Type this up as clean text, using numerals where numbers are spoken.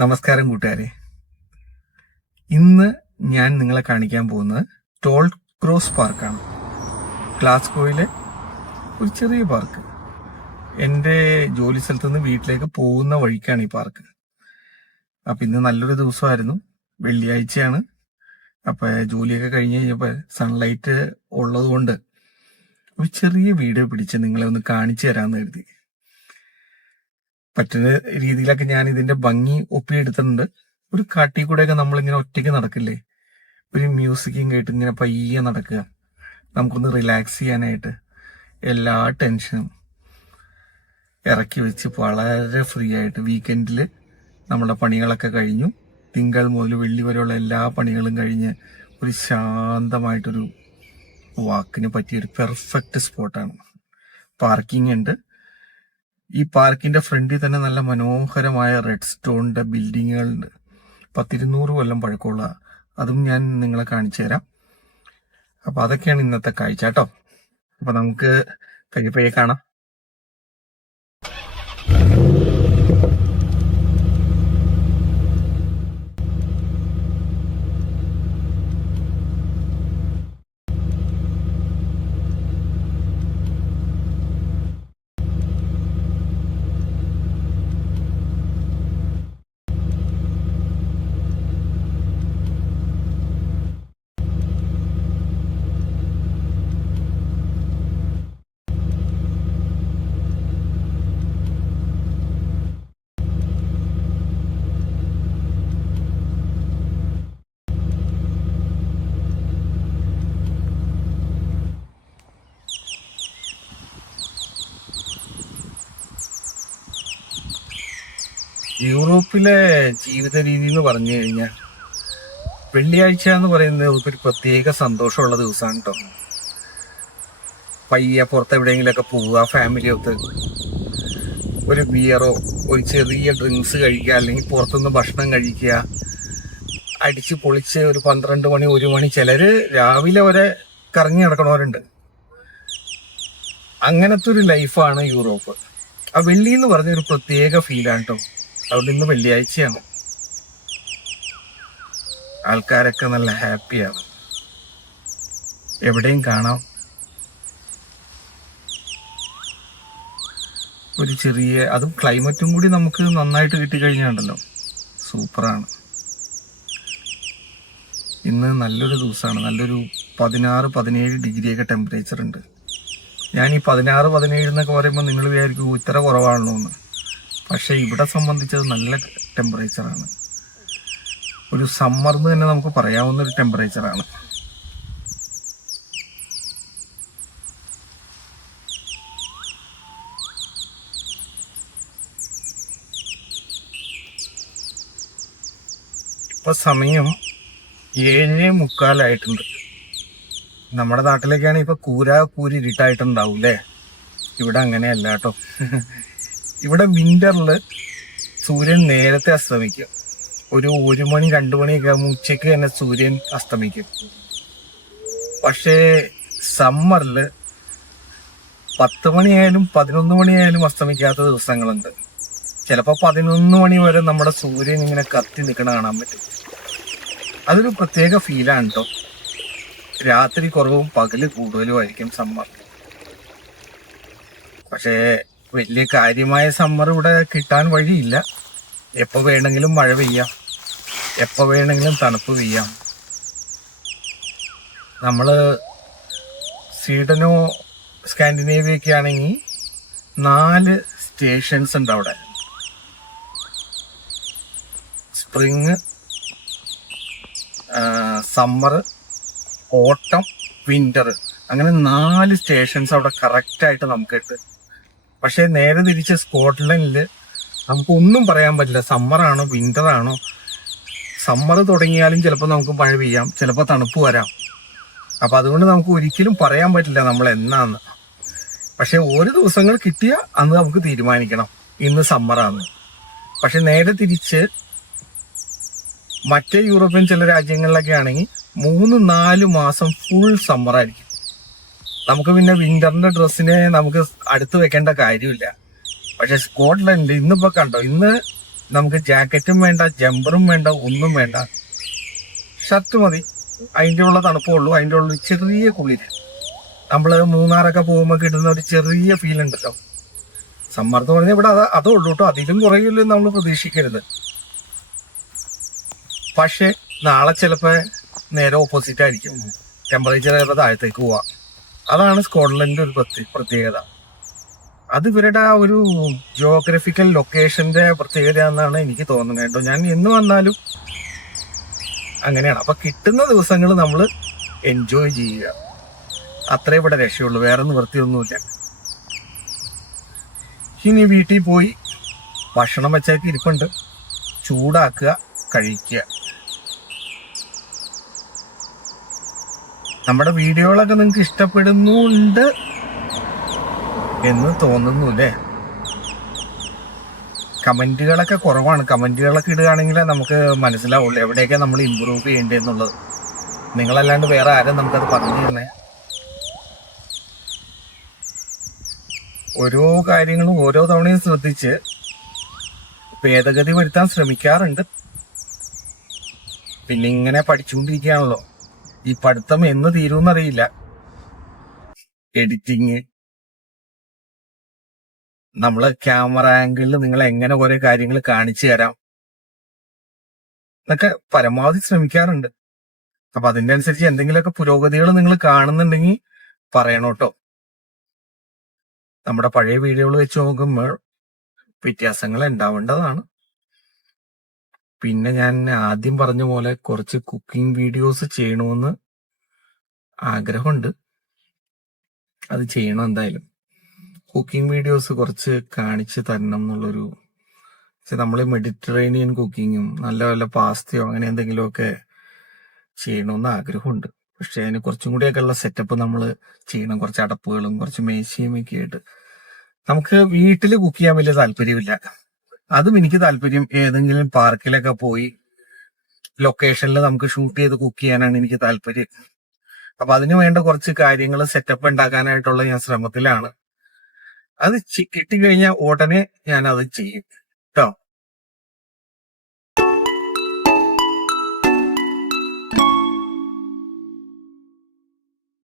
നമസ്കാരം കൂട്ടുകാരെ. ഇന്ന് ഞാൻ നിങ്ങളെ കാണിക്കാൻ പോകുന്നത് ടോൾ ക്രോസ് പാർക്കാണ്. ഗ്ലാസ്ഗോയിലെ ഒരു ചെറിയ പാർക്ക്. എൻ്റെ ജോലി സ്ഥലത്ത് നിന്ന് വീട്ടിലേക്ക് പോകുന്ന വഴിക്കാണ് ഈ പാർക്ക്. അപ്പം ഇന്ന് നല്ലൊരു ദിവസമായിരുന്നു, വെള്ളിയാഴ്ചയാണ്. അപ്പം ജോലിയൊക്കെ കഴിഞ്ഞ് കഴിഞ്ഞപ്പോൾ സൺലൈറ്റ് ഉള്ളത് കൊണ്ട് ഒരു ചെറിയ വീഡിയോ പിടിച്ച് നിങ്ങളെ ഒന്ന് കാണിച്ചു തരാമെന്ന് കരുതി. പറ്റുന്ന രീതിയിലൊക്കെ ഞാൻ ഇതിന്റെ ഭംഗി ഒപ്പിയെടുത്തിട്ടുണ്ട്. ഒരു കാട്ടിൽ കൂടെയൊക്കെ നമ്മളിങ്ങനെ ഒറ്റയ്ക്ക് നടക്കില്ലേ, ഒരു മ്യൂസിക്കും കേട്ട് ഇങ്ങനെ പയ്യെ നടക്കുക, നമുക്കൊന്ന് റിലാക്സ് ചെയ്യാനായിട്ട് എല്ലാ ടെൻഷനും ഇറക്കി വെച്ച് വളരെ ഫ്രീ ആയിട്ട് വീക്കെൻഡിൽ നമ്മുടെ പണികളൊക്കെ കഴിഞ്ഞു, തിങ്കൾ മുതൽ വെള്ളി വരെയുള്ള എല്ലാ പണികളും കഴിഞ്ഞ് ഒരു ശാന്തമായിട്ടൊരു വാക്കിന് പറ്റിയൊരു പെർഫെക്റ്റ് സ്പോട്ടാണ്. പാർക്കിംഗ് ഉണ്ട്. ഈ പാർക്കിന്റെ ഫ്രണ്ടിൽ തന്നെ നല്ല മനോഹരമായ റെഡ് സ്റ്റോണിന്റെ ബിൽഡിങ്ങുകളുണ്ട്. 100-200 കൊല്ലം പഴക്കമുള്ള. അതും ഞാൻ നിങ്ങളെ കാണിച്ചു തരാം. അപ്പൊ അതൊക്കെയാണ് ഇന്നത്തെ കാഴ്ച കേട്ടോ. അപ്പൊ നമുക്ക് പയ്യെ കാണാം. യൂറോപ്പിലെ ജീവിത രീതി എന്ന് പറഞ്ഞു കഴിഞ്ഞാൽ വെള്ളിയാഴ്ച എന്ന് പറയുന്നത് നമുക്കൊരു പ്രത്യേക സന്തോഷമുള്ള ദിവസമാണ് കേട്ടോ. പയ്യെ പുറത്ത് എവിടെയെങ്കിലുമൊക്കെ പോവുക, ഫാമിലി ഒത്ത് ഒരു ബിയറോ ഒരു ചെറിയ ഡ്രിങ്ക്സ് കഴിക്കുക, അല്ലെങ്കിൽ പുറത്തുനിന്ന് ഭക്ഷണം കഴിക്കുക, അടിച്ച് പൊളിച്ച് ഒരു 12 മണി 1 മണി, ചിലര് രാവിലെ വരെ കറങ്ങി നടക്കണവരുണ്ട്. അങ്ങനത്തെ ഒരു ലൈഫാണ് യൂറോപ്പ്. ആ വെള്ളി എന്ന് പറഞ്ഞൊരു പ്രത്യേക ഫീലാണ് കേട്ടോ. അതുകൊണ്ട് ഇന്ന് വെള്ളിയാഴ്ചയാണ്, ആൾക്കാരൊക്കെ നല്ല ഹാപ്പിയാണ്. എവിടെയും കാണാം ഒരു ചെറിയ, അതും ക്ലൈമറ്റും കൂടി നമുക്ക് നന്നായിട്ട് കിട്ടിക്കഴിഞ്ഞാണ്ടല്ലോ സൂപ്പറാണ്. ഇന്ന് നല്ലൊരു ദിവസമാണ്. നല്ലൊരു 16-17 ഡിഗ്രിയൊക്കെ ടെമ്പറേച്ചർ ഉണ്ട്. ഞാൻ ഈ 16-17 എന്നൊക്കെ പറയുമ്പോൾ നിങ്ങൾ വിചാരിക്കും ഇത്ര കുറവാണല്ലോ എന്ന്. പക്ഷെ ഇവിടെ സംബന്ധിച്ചത് നല്ല ടെമ്പറേച്ചറാണ്. ഒരു സമ്മർന്ന് തന്നെ നമുക്ക് പറയാവുന്ന ഒരു ടെമ്പറേച്ചറാണ്. ഇപ്പൊ സമയം 7:45 നമ്മുടെ നാട്ടിലേക്കാണ് ഇപ്പൊ കൂരി ഇരുട്ടായിട്ടുണ്ടാവും അല്ലേ. ഇവിടെ അങ്ങനെയല്ല കേട്ടോ. ഇവിടെ വിന്ററിൽ സൂര്യൻ നേരത്തെ അസ്തമിക്കും. ഒരു 1 മണി 2 മണിയൊക്കെ ആകുമ്പോൾ ഉച്ചയ്ക്ക് തന്നെ സൂര്യൻ അസ്തമിക്കും. പക്ഷേ സമ്മറിൽ 10 മണിയായാലും 11 മണിയായാലും അസ്തമിക്കാത്ത ദിവസങ്ങളുണ്ട്. ചിലപ്പോൾ 11 മണി വരെ നമ്മുടെ സൂര്യൻ ഇങ്ങനെ കത്തി നിൽക്കണ കാണാൻ പറ്റും. അതൊരു പ്രത്യേക ഫീലാണ് കേട്ടോ. രാത്രി കുറവും പകല് കൂടുതലും ആയിരിക്കും സമ്മർ. പക്ഷേ വലിയ കാര്യമായ സമ്മർ ഇവിടെ കിട്ടാൻ വഴിയില്ല. എപ്പോൾ വേണമെങ്കിലും മഴ പെയ്യാം, എപ്പോൾ വേണമെങ്കിലും തണുപ്പ് പെയ്യാം. നമ്മൾ സ്വീഡനോ സ്കാൻഡിനേവിയൊക്കെ ആണെങ്കിൽ 4 സ്റ്റേഷൻസ് ഉണ്ട് അവിടെ. സ്പ്രിങ്, സമ്മർ, ഓട്ടം, വിന്റർ, അങ്ങനെ 4 സ്റ്റേഷൻസ് അവിടെ കറക്റ്റായിട്ട് നമുക്ക് കിട്ടും. പക്ഷെ നേരെ തിരിച്ച് സ്കോട്ട്ലൻഡിൽ നമുക്കൊന്നും പറയാൻ പറ്റില്ല. സമ്മറാണോ വിന്റർ ആണോ. സമ്മർ തുടങ്ങിയാലും ചിലപ്പോൾ നമുക്ക് മഴ പെയ്യാം, ചിലപ്പോൾ തണുപ്പ് വരാം. അപ്പം അതുകൊണ്ട് നമുക്ക് ഒരിക്കലും പറയാൻ പറ്റില്ല നമ്മൾ എന്നാന്ന്. പക്ഷെ ഒരു ദിവസങ്ങൾ കിട്ടിയ അന്ന് നമുക്ക് തീരുമാനിക്കണം ഇന്ന് സമ്മറാണ്. പക്ഷെ നേരെ തിരിച്ച് മറ്റേ യൂറോപ്യൻ ചില രാജ്യങ്ങളിലൊക്കെ ആണെങ്കിൽ 3-4 മാസം ഫുൾ സമ്മറായിരിക്കും. നമുക്ക് പിന്നെ വിന്ററിന്റെ ഡ്രസ്സിനെ നമുക്ക് അടുത്ത് വെക്കേണ്ട കാര്യമില്ല. പക്ഷെ സ്കോട്ട്ലൻഡ് ഇന്നിപ്പോ കണ്ടോ, ഇന്ന് നമുക്ക് ജാക്കറ്റും വേണ്ട, ജമ്പറും വേണ്ട, ഒന്നും വേണ്ട. ഷർട്ട് മതി. അതിൻ്റെ ഉള്ള തണുപ്പേ ഉള്ളൂ. അതിൻ്റെ ഉള്ള ചെറിയ കുളിര്. നമ്മള് മൂന്നാറൊക്കെ പോകുമ്പോൾ കിട്ടുന്ന ഒരു ചെറിയ ഫീൽ ഉണ്ടല്ലോ. സമ്മർദ്ദം പറഞ്ഞാൽ ഇവിടെ അതേ ഉള്ളൂ കേട്ടോ. അതിലും കുറയില്ല നമ്മൾ പ്രതീക്ഷിക്കരുത്. പക്ഷെ നാളെ ചിലപ്പോ നേരെ ഓപ്പോസിറ്റ് ആയിരിക്കും. ടെമ്പറേച്ചർ ചിലപ്പോൾ താഴത്തേക്ക് പോവാം. അതാണ് സ്കോട്ട്ലൻഡിന്റെ ഒരു പ്രത്യേകത. അത് ഇവരുടെ ആ ഒരു ജിയോഗ്രഫിക്കൽ ലൊക്കേഷന്റെ പ്രത്യേകത എന്നാണ് എനിക്ക് തോന്നുന്നത് കേട്ടോ. ഞാൻ എന്ന് വന്നാലും അങ്ങനെയാണ്. അപ്പൊ കിട്ടുന്ന ദിവസങ്ങൾ നമ്മൾ എൻജോയ് ചെയ്യുക. അത്രേ ഇവിടെ രക്ഷയുള്ളൂ. വേറെ നിവൃത്തിയൊന്നുമില്ല. ഇനി വീട്ടിൽ പോയി ഭക്ഷണം വെച്ചേക്ക് ഇരിപ്പുണ്ട്. ചൂടാക്കുക, കഴിക്കുക. നമ്മുടെ വീഡിയോകളൊക്കെ നിങ്ങൾക്ക് ഇഷ്ടപ്പെടുന്നുണ്ട് എന്ന് തോന്നുന്നു അല്ലേ? കമന്റുകളൊക്കെ കുറവാണ്. കമന്റുകളൊക്കെ ഇടുകയാണെങ്കിൽ നമുക്ക് മനസ്സിലാവുള്ളൂ എവിടെയൊക്കെ നമ്മൾ ഇമ്പ്രൂവ് ചെയ്യേണ്ടതെന്നുള്ളത്. നിങ്ങളല്ലാണ്ട് വേറെ ആരും നമുക്കത് പറഞ്ഞു തരണേ. ഓരോ കാര്യങ്ങളും ഓരോ തവണയും ശ്രദ്ധിച്ച് ഭേദഗതി വരുത്താൻ ശ്രമിക്കാറുണ്ട്. പിന്നെ ഇങ്ങനെ പഠിച്ചുകൊണ്ടിരിക്കുകയാണല്ലോ. ഈ പഠിത്തം എന്ന് തീരുമെന്നറിയില്ല. എഡിറ്റിങ്, നമ്മള് ക്യാമറ ആംഗിളിൽ നിങ്ങൾ എങ്ങനെ ഓരോ കാര്യങ്ങൾ കാണിച്ചു തരാം എന്നൊക്കെ പരമാവധി ശ്രമിക്കാറുണ്ട്. അപ്പൊ അതിന്റെ അനുസരിച്ച് എന്തെങ്കിലുമൊക്കെ പുരോഗതികൾ നിങ്ങൾ കാണുന്നുണ്ടെങ്കിൽ പറയണം കേട്ടോ. നമ്മുടെ പഴയ വീഡിയോകൾ വെച്ച് നോക്കുമ്പോൾ വ്യത്യാസങ്ങൾ ഉണ്ടാവേണ്ടതാണ്. പിന്നെ ഞാൻ ആദ്യം പറഞ്ഞ പോലെ കുറച്ച് കുക്കിംഗ് വീഡിയോസ് ചെയ്യണമെന്ന് ആഗ്രഹമുണ്ട്. അത് ചെയ്യണം എന്തായാലും. കുക്കിംഗ് വീഡിയോസ് കുറച്ച് കാണിച്ചു തരണം എന്നുള്ളൊരു, നമ്മൾ മെഡിറ്ററേനിയൻ കുക്കിങ്ങും നല്ല വല്ല പാസ്തയോ അങ്ങനെ എന്തെങ്കിലുമൊക്കെ ചെയ്യണമെന്ന് ആഗ്രഹമുണ്ട്. പക്ഷെ അതിന് കുറച്ചും കൂടിയൊക്കെ ഉള്ള സെറ്റപ്പ് നമ്മൾ ചെയ്യണം. കുറച്ച് അടപ്പുകളും കുറച്ച് മേശയും ഒക്കെ ആയിട്ട്. നമുക്ക് വീട്ടിൽ കുക്ക് ചെയ്യാൻ വലിയ താല്പര്യമില്ല. അതും എനിക്ക് താല്പര്യം ഏതെങ്കിലും പാർക്കിലൊക്കെ പോയി ലൊക്കേഷനിൽ നമുക്ക് ഷൂട്ട് ചെയ്ത് കുക്ക് ചെയ്യാനാണ് എനിക്ക് താല്പര്യം. അപ്പൊ അതിന് വേണ്ട കുറച്ച് കാര്യങ്ങൾ സെറ്റപ്പ് ഉണ്ടാക്കാനായിട്ടുള്ള ഞാൻ ശ്രമത്തിലാണ്. അത് കിട്ടിക്കഴിഞ്ഞാൽ ഉടനെ ഞാൻ അത് ചെയ്യും കേട്ടോ.